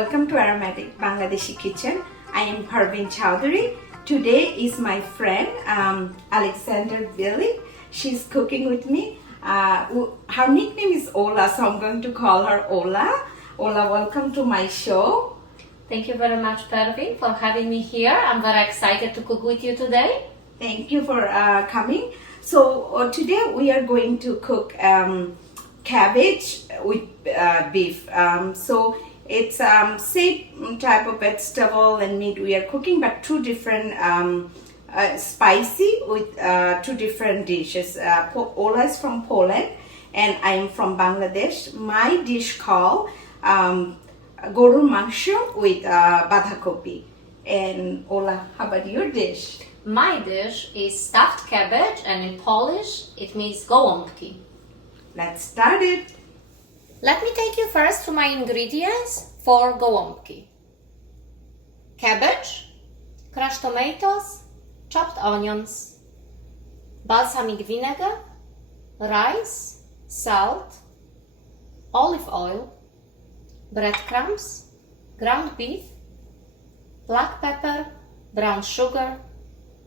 welcome to Aromatic Bangladeshi kitchen. I am Parveen Chowdhury. Today is my friend Alexander Billy. She's cooking with me. Her nickname is Ola, so I'm going to call her Ola. Ola, welcome to my show. Thank you very much, Parveen, for having me here. I'm very excited to cook with you today. Thank you for coming. So today we are going to cook cabbage with beef. So it's same type of vegetable and meat we are cooking, but two different spicy with two different dishes. Ola is from Poland and I am from Bangladesh. My dish called Goru Mangsho with Bandhakopi. And Ola, how about your dish? My dish is stuffed cabbage, and in Polish it means Golumpki. Let's start it. Let me take you first to my ingredients for Golumpki. Cabbage, crushed tomatoes, chopped onions, balsamic vinegar, rice, salt, olive oil, breadcrumbs, ground beef, black pepper, brown sugar,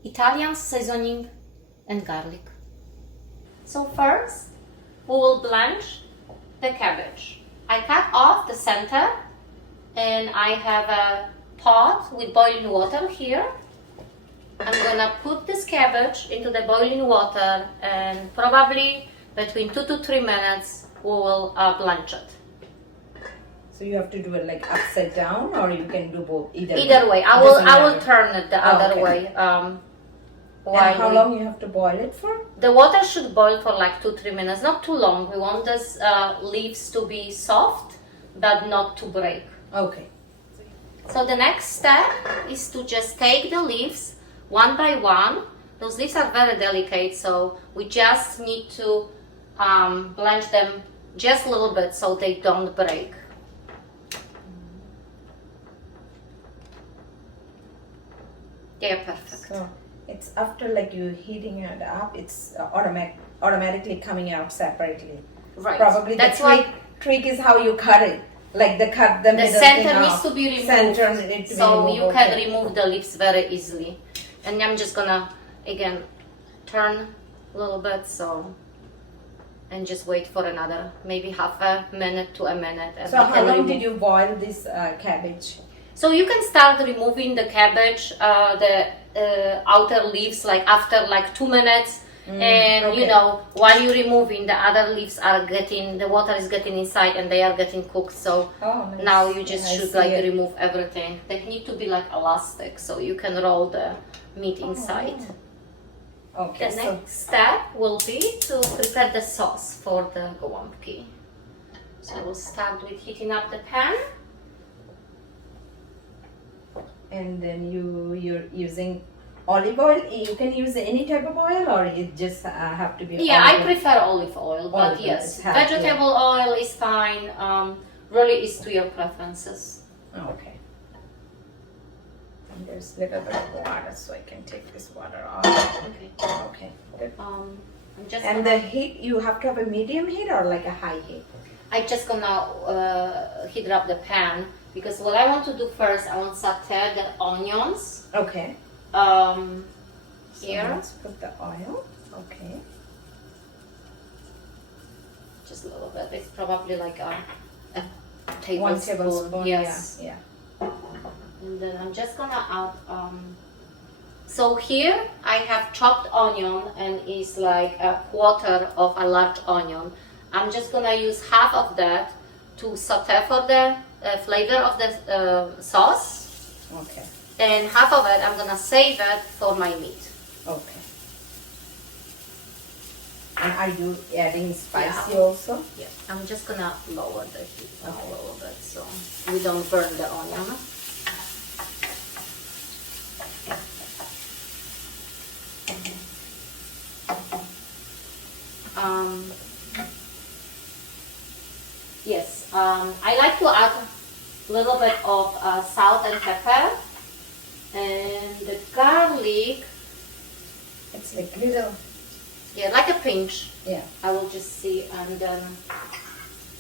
Italian seasoning, and garlic. So first, we will blanch the cabbage. I cut off the center and I have a pot with boiling water here. I'm gonna put this cabbage into the boiling water and probably between 2 to 3 minutes we will blanch it. So you have to do it like upside down, or you can do both either way. I will turn it the other way. And how long you have to boil it for? The water should boil for like 2-3 minutes, not too long. We want this leaves to be soft, but not to break. Okay. So the next step is to just take the leaves one by one. Those leaves are very delicate, so we just need to blanch them just a little bit so they don't break. They're perfect. So it's after like you heating it up, it's automatically coming out separately. Right. Probably that's the trick is how you cut it. Like the center needs to be removed. Center needs to be so removed. You can remove the leaves very easily. And I'm just gonna again turn a little bit and just wait for another maybe half a minute to a minute. And so how long did you boil this cabbage? So you can start removing the cabbage, the outer leaves like after like 2 minutes. And okay. You know, while you're removing, the other leaves are the water is getting inside and they are getting cooked. So nice. Now you just should like it. remove everything. They need to be like elastic so you can roll the meat inside. Okay. The next step will be to prepare the sauce for the Golumpki. So we'll start with heating up the pan. And then you're using olive oil. You can use any type of oil, or it just have to be. Yeah, I prefer olive oil, but yes, vegetable oil is fine. Really, is to your preferences. Okay. And there's a little bit of water, so I can take this water off. Okay. Okay. Good. And the heat, you have to have a medium heat or like a high heat. I'm just gonna heat up the pan. Because what I want to do first, I want to saute the onions. Okay. Here. So let's put the oil. Okay. Just a little bit. It's probably like a tablespoon. 1 tablespoon. Yes. Yeah. And then I'm just gonna add. So here I have chopped onion, and it's like a quarter of a large onion. I'm just gonna use half of that to saute for the flavor of the sauce. Okay. And half of it I'm gonna save it for my meat. Okay. And are you adding spicy Yeah. also? Yeah. I'm just gonna lower the heat a little bit so we don't burn the onion. Yes, I like to add a little bit of salt and pepper, and the garlic. It's like little. Yeah, like a pinch. Yeah. I will just see, and then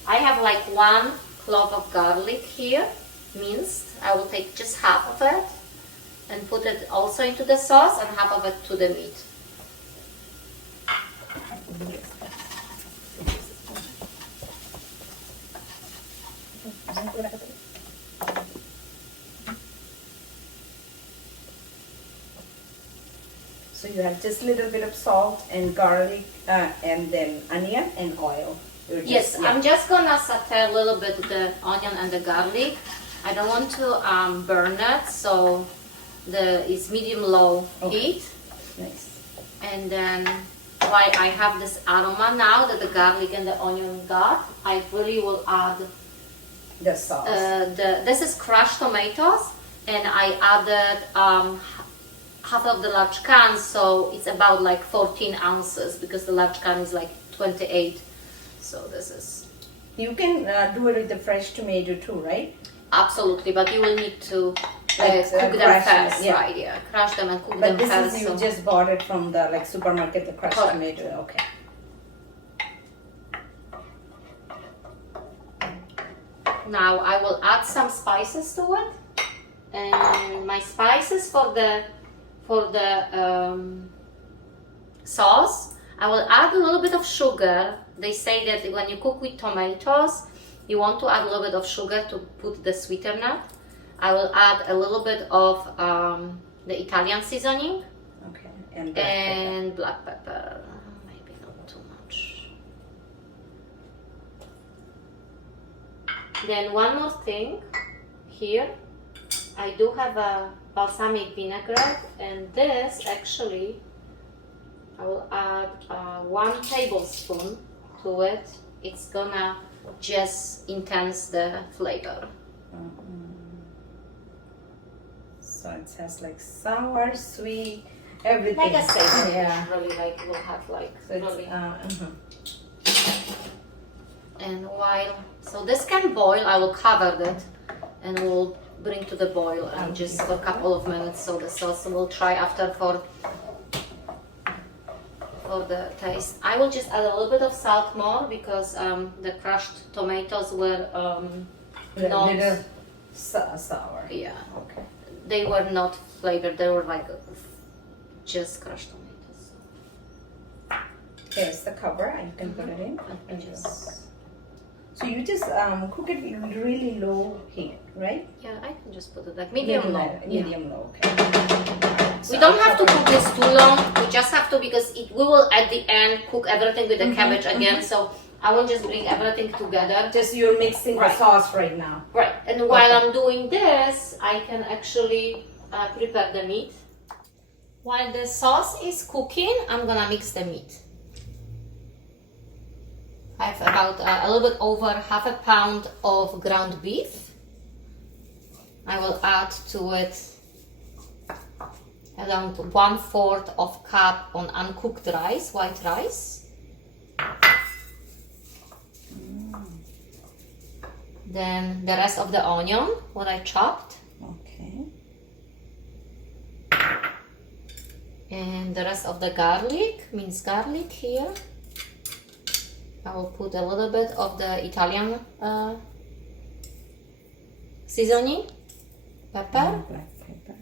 I have like 1 clove of garlic here. minced. I will take just half of it and put it also into the sauce and half of it to the meat. So you have just a little bit of salt and garlic and then onion and oil. Yes, I'm just gonna saute a little bit the onion and the garlic. I don't want to burn it, so it's medium-low heat. Nice. And then while I have this aroma now that the garlic and the onion got, I really will add the sauce. This is crushed tomatoes, and I added half of the large can, so it's about like 14 ounces because the large can is like 28. So this is... You can do it with the fresh tomato too, right? Absolutely, but you will need to cook them first, yeah. right? Yeah, crush them and cook But them this first. is you just bought it from the like supermarket, the crushed Correct. tomato. Okay. Now I will add some spices to it, and my spices for the sauce, I will add a little bit of sugar. They say that when you cook with tomatoes, you want to add a little bit of sugar to put the sweetener. I will add a little bit of the Italian seasoning. Okay. And black pepper. Maybe not too much. Then one more thing here. I do have a balsamic vinaigrette, and this actually I will add 1 tablespoon to it. It's gonna just enhance the flavor. So it has like sour, sweet, everything. Like I said, yeah. really like will have like So really. And so this can boil, I will cover it and we'll bring to the boil and just for a couple of minutes, so the sauce will try after for the taste. I will just add a little bit of salt more because the crushed tomatoes were not sour. Yeah, Okay. they were not flavored. They were like just crushed tomatoes. Here's the cover. You can put it in. And just So you just cook it really low heat, right? yeah, I can just put it like medium low. Medium low. Okay. We don't have to cook this too long. We just have to because we will at the end cook everything with the cabbage again. So I will just bring everything together. Just you're mixing the sauce right now. Right. And while I'm doing this, I can actually prepare the meat. While the sauce is cooking, I'm gonna mix the meat. I have about a little bit over half a pound of ground beef. I will add to it around 1/4 of cup on uncooked rice, white rice. Then the rest of the onion, what I chopped. Okay. And the rest of the garlic, minced garlic here. I will put a little bit of the Italian seasoning, pepper, Black pepper.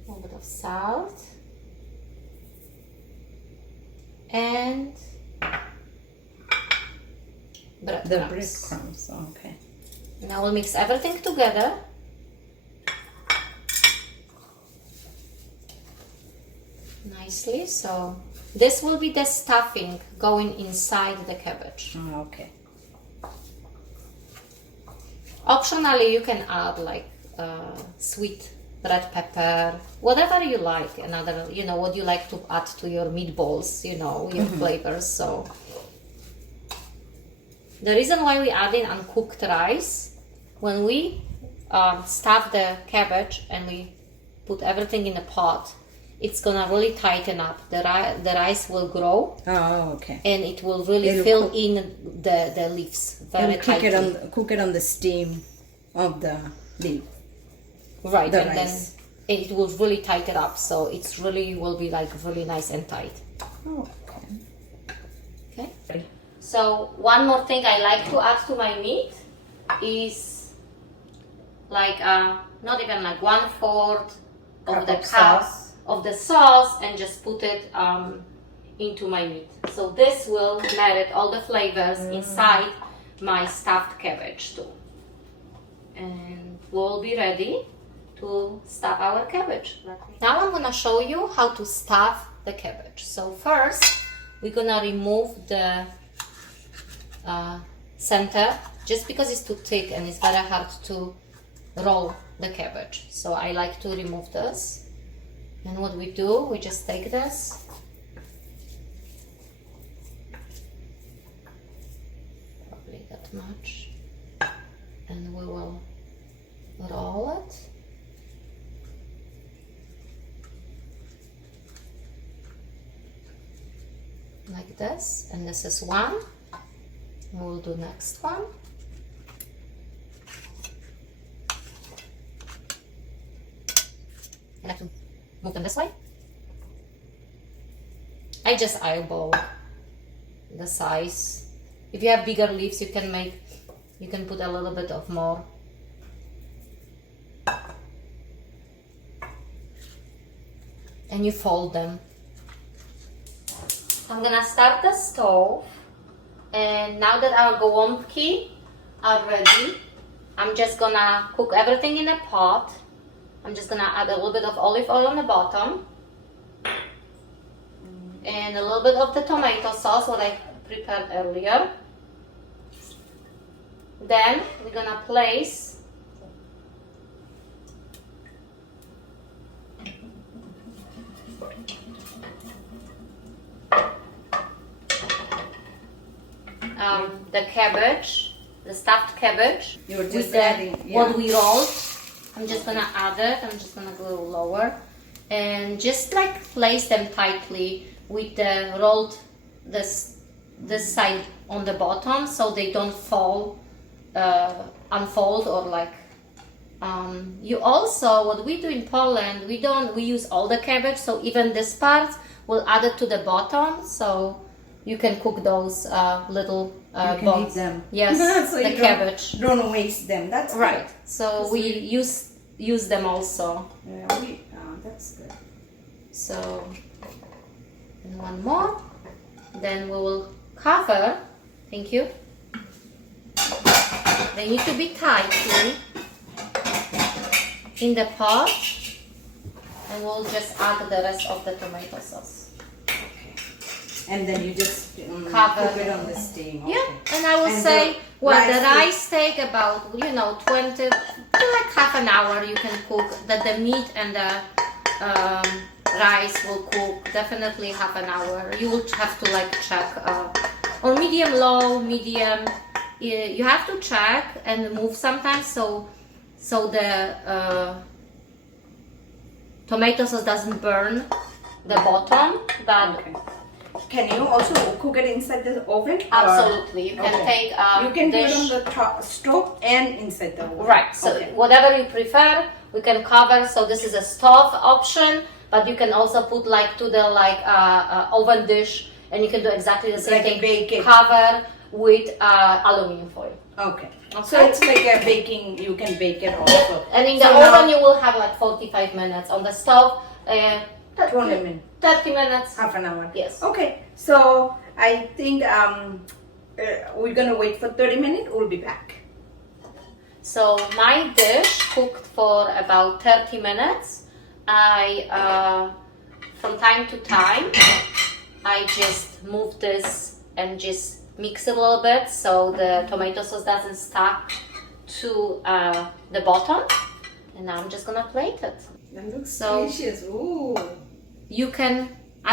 a little bit of salt, and The breadcrumbs. breadcrumbs. Okay. And I will mix everything together. Nicely, so this will be the stuffing going inside the cabbage. Okay. Optionally, you can add like sweet red pepper, whatever you like. Another, what you like to add to your meatballs, your flavors. So the reason why we add in uncooked rice, when we stuff the cabbage and we put everything in a pot, it's gonna really tighten up. The rice will grow. Oh, okay. And it will really fill in the leaves very tightly. Cook it on the steam of the leaf. Right, the and rice. then it will really tighten up, so it's will be like really nice and tight. Oh, okay. Okay. So one more thing I like to add to my meat is like not even like 1/4 of the cup of the sauce, and just put it into my meat. So this will marinate all the flavors inside my stuffed cabbage too. And we'll be ready to stuff our cabbage. Now I'm gonna show you how to stuff the cabbage. So first we're gonna remove the center, just because it's too thick and it's very hard to roll the cabbage. So I like to remove this. And what we do, we just take this, probably that much, and we will roll it. Like this, and this is one. We'll do next one. I like to move them this way. I just eyeball the size. If you have bigger leaves, you can put a little bit of more. And you fold them. I'm gonna start the stove, and now that our golumpki are ready, I'm just gonna cook everything in a pot. I'm just gonna add a little bit of olive oil on the bottom, and a little bit of the tomato sauce, what I prepared earlier. Then we're gonna place the cabbage, the stuffed cabbage. You're just with adding what we rolled. I'm just gonna add it. I'm just gonna go a little lower, and just like place them tightly with the rolled this side on the bottom, so they don't fall, unfold, or like. You also, what we do in Poland, we use all the cabbage, so even this part we'll add it to the bottom, so you can cook those little you can bones. eat them. Yes, So the cabbage. Don't waste them. That's right. good. So we use them also. Yeah, that's good. So, and one more. Then we will cover. Thank you. They need to be tightly in the pot, and we'll just add the rest of the tomato sauce. Okay. And then you just Cover cook it on the steam. Okay. Yeah, and I will And say, well, the rice rice take about 20 like half an hour. You can cook that the meat and the rice will cook definitely half an hour. You will have to like check or medium low, medium. You have to check and move sometimes, so the tomato sauce doesn't burn the bottom. But Okay. Can you also cook it inside the oven? absolutely, you can Okay. take You can dish. do it on the stove and inside the oven. Right, so Okay. whatever you prefer, we can cover. So this is a stove option, but you can also put like to the oven dish, and you can do exactly the same Like a thing. bake it. Cover with aluminum foil. Okay. So Okay. it's like a baking. You can bake it also. And in the So oven, now- you will have like 45 minutes. On the stove, 20 minutes. 30 minutes. Half an hour. Yes. Okay. So I think we're gonna wait for 30 minutes. We'll be back. So my dish cooked for about 30 minutes. From time to time, I just move this and just mix it a little bit so the tomato sauce doesn't stuck to the bottom. And now I'm just gonna plate it. That looks So- delicious. Ooh.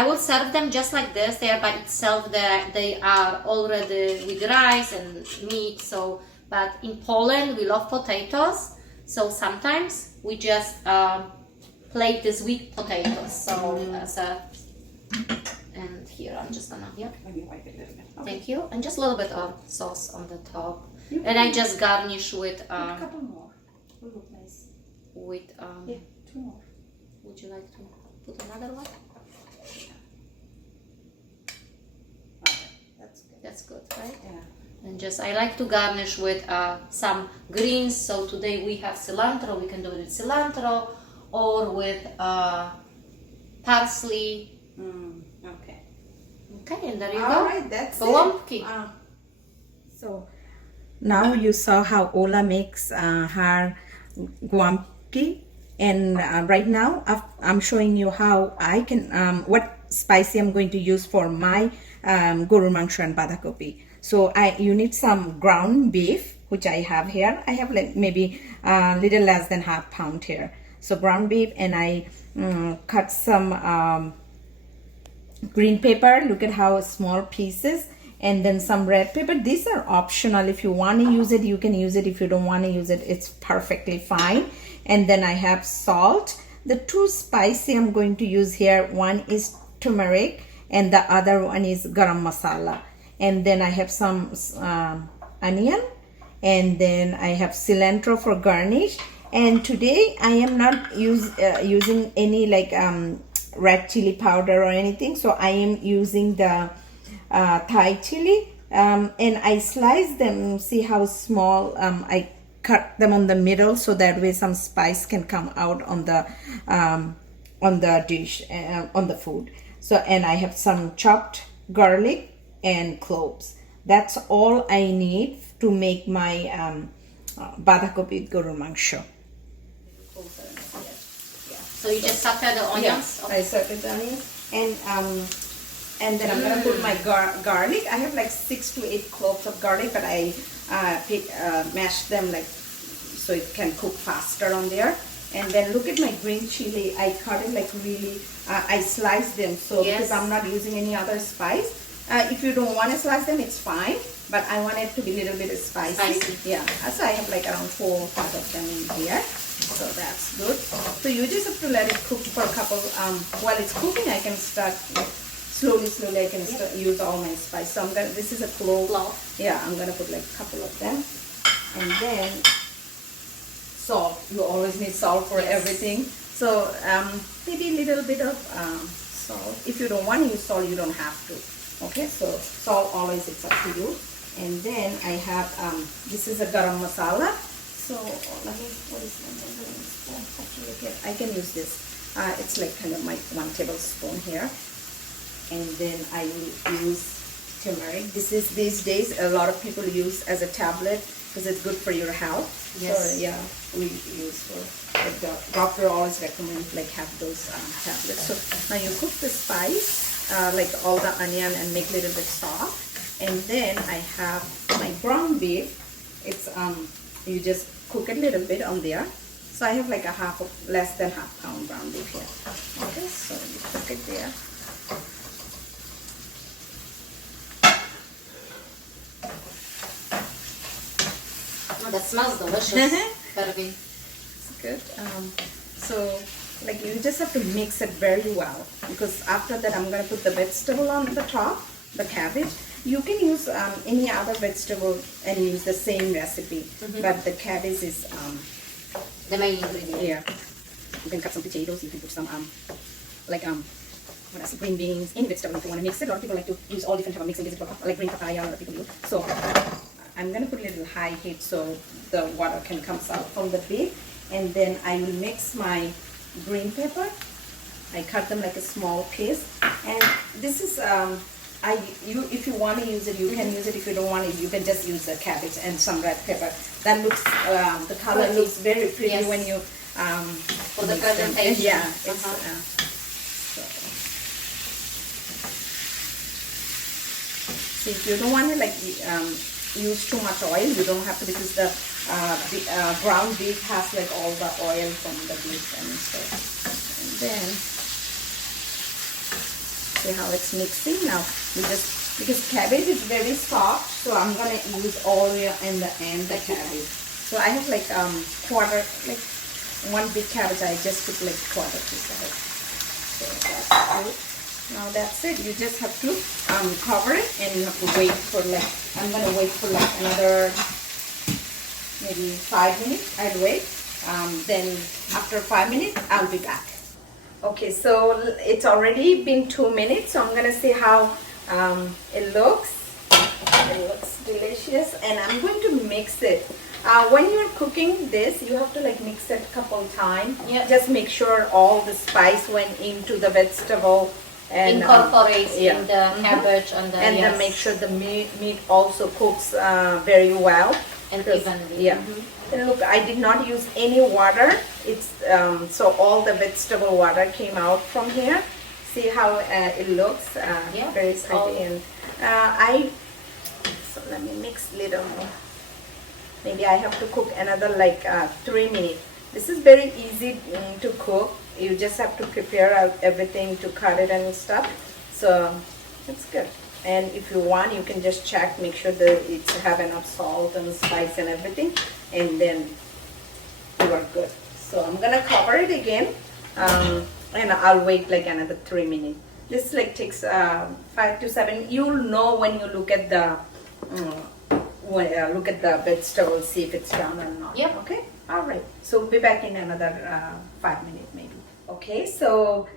I will serve them just like this. They are by itself. They are already with rice and meat. So, but in Poland we love potatoes. So sometimes we just plate this with potatoes. So and here I'm just gonna Let me wipe it a little bit. Okay. thank you, and just a little bit of sauce on the top. You And can I just garnish with put a couple more. Will look nice. with Yeah, 2 more. would you like to put another one? Okay, that's good. That's that's good, right? Yeah. And just I like to garnish with some greens. So today we have cilantro. We can do it with cilantro or with parsley. Okay. Okay, and there you All go. right, that's Golumpki. it. So now you saw how Ola makes her guamki, and right now I'm showing you how I can what spicy I'm going to use for my Goru Mangsho and Bandhakopi. So you need some ground beef, which I have here. I have like maybe a little less than half pound here. So ground beef, and I cut some green pepper. Look at how small pieces, and then some red pepper. These are optional. If you want to use it, you can use it. If you don't want to use it, it's perfectly fine. And then I have salt. The two spicy I'm going to use here, one is turmeric and the other one is garam masala. And then I have some onion, and then I have cilantro for garnish. And today I am not using any like red chili powder or anything, so I am using the Thai chili, and I slice them. See how small? I cut them on the middle, so that way some spice can come out on the dish, on the food. So, and I have some chopped garlic and cloves. That's all I need to make my Bandhakopi Goru Mangsho. So you just saute the onions? Yeah, I sauteed the onions, and then I'm gonna put my garlic. I have like 6 to 8 cloves of garlic, but I mash them like so it can cook faster on there. And then look at my green chili. I cut it like really. I slice them because I'm not using any other spice. If you don't want to slice them, it's fine. But I want it to be a little bit spicy. Yeah. So I have like around 4 or 5 of them in here. So that's good. So you just have to let it cook for a couple. While it's cooking, I can start slowly. I can start, use all my spice. So I'm gonna. This is a clove. Yeah, I'm gonna put like a couple of them, and then salt. You always need salt for everything. So maybe a little bit of salt. If you don't want to use salt, you don't have to. Okay. So salt always, it's up to you. And then I have this is a garam masala. So let me, what is my measuring spoon? Actually, I can use this. It's like kind of my 1 tablespoon here. And then I will use turmeric. This is these days a lot of people use as a tablet because it's good for your health. Yes. So yeah, we use for like the doctor always recommend like have those tablets. So now you cook the spice like all the onion and make a little bit soft. And then I have my ground beef. It's you just cook it a little bit on there. So I have like less than half pound ground beef here. Okay, so you cook it there. Oh, that smells delicious. It's good. So like you just have to mix it very well, because after that I'm gonna put the vegetable on the top, the cabbage. You can use any other vegetable and use the same recipe, but the cabbage is the main ingredient. Yeah. You can cut some potatoes. You can put some what else? Green beans, any vegetable if you want to mix it. A lot of people like to use all different type of mixing vegetables, like green papaya. A lot of people do. So I'm gonna put a little high heat so the water can come out from the beef, and then I will mix my green pepper. I cut them like a small piece, and this is if you want to use it, you can use it. If you don't want it, you can just use the cabbage and some red pepper. That looks the color looks very pretty when you for the presentation. Yeah, it's so if you don't want to like use too much oil, you don't have to, because the ground beef has like all the oil from the beef and stuff. And then see how it's mixing now. We just, because cabbage is very soft, so I'm gonna use oil in the end the cabbage. So I have like quarter, like 1 big cabbage. I just put like quarter piece of it. So that's good. Now that's it. You just have to cover it, and you have to wait for like, I'm gonna wait for like another maybe 5 minutes. I'll wait. Then after 5 minutes, I'll be back. Okay, so it's already been 2 minutes, so I'm gonna see how it looks. It looks delicious, and I'm going to mix it. When you're cooking this, you have to like mix it a couple times. Yeah. Just make sure all the spice went into the vegetable and incorporate yeah. in the cabbage and the, and then make sure the meat also cooks very well and evenly. Yeah. And look, I did not use any water. It's so all the vegetable water came out from here. See how it looks? Yeah, very it's pretty. all... And so let me mix a little more. Maybe I have to cook another like 3 minutes. This is very easy to cook. You just have to prepare everything to cut it and stuff. So it's good. And if you want, you can just check, make sure that it's have enough salt and spice and everything, and then you are good. So I'm gonna cover it again, and I'll wait like another 3 minutes. This like takes 5 to 7. You'll know when you look at the vegetables, see if it's done or not. Yep. Okay. All right. So we'll be back in another 5 minutes maybe. Okay. So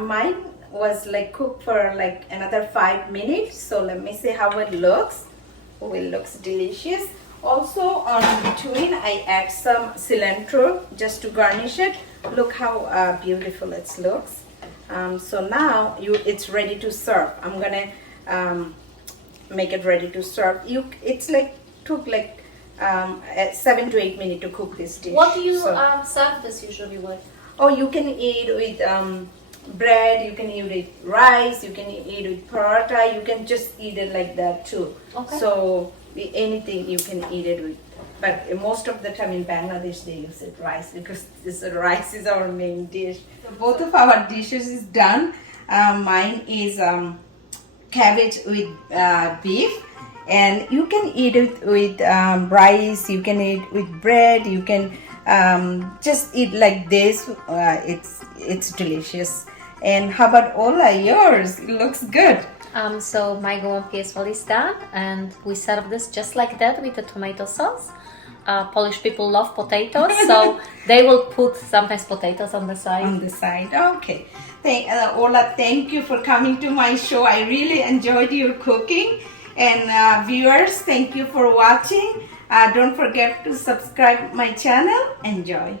mine was like cooked for like another 5 minutes. So let me see how it looks. Oh, it looks delicious. Also on between I add some cilantro just to garnish it. Look how beautiful it looks. So now it's ready to serve. I'm gonna make it ready to serve. It's like took like 7 to 8 minutes to cook this dish. What do you serve this usually with? Oh, you can eat with bread, you can eat with rice, you can eat with paratha, you can just eat it like that too. Okay. So anything you can eat it with. But most of the time in Bangladesh they use it rice, because rice is our main dish. So both of our dishes is done. Mine is cabbage with beef, and you can eat it with rice, you can eat with bread, you can just eat like this. It's delicious. And how about Ola, yours? It looks good. So my golumpki is already done, and we serve this just like that with the tomato sauce. Polish people love potatoes, so they will put sometimes potatoes on the side. On the side, okay. Ola, thank you for coming to my show. I really enjoyed your cooking. And viewers, thank you for watching. Don't forget to subscribe my channel. Enjoy.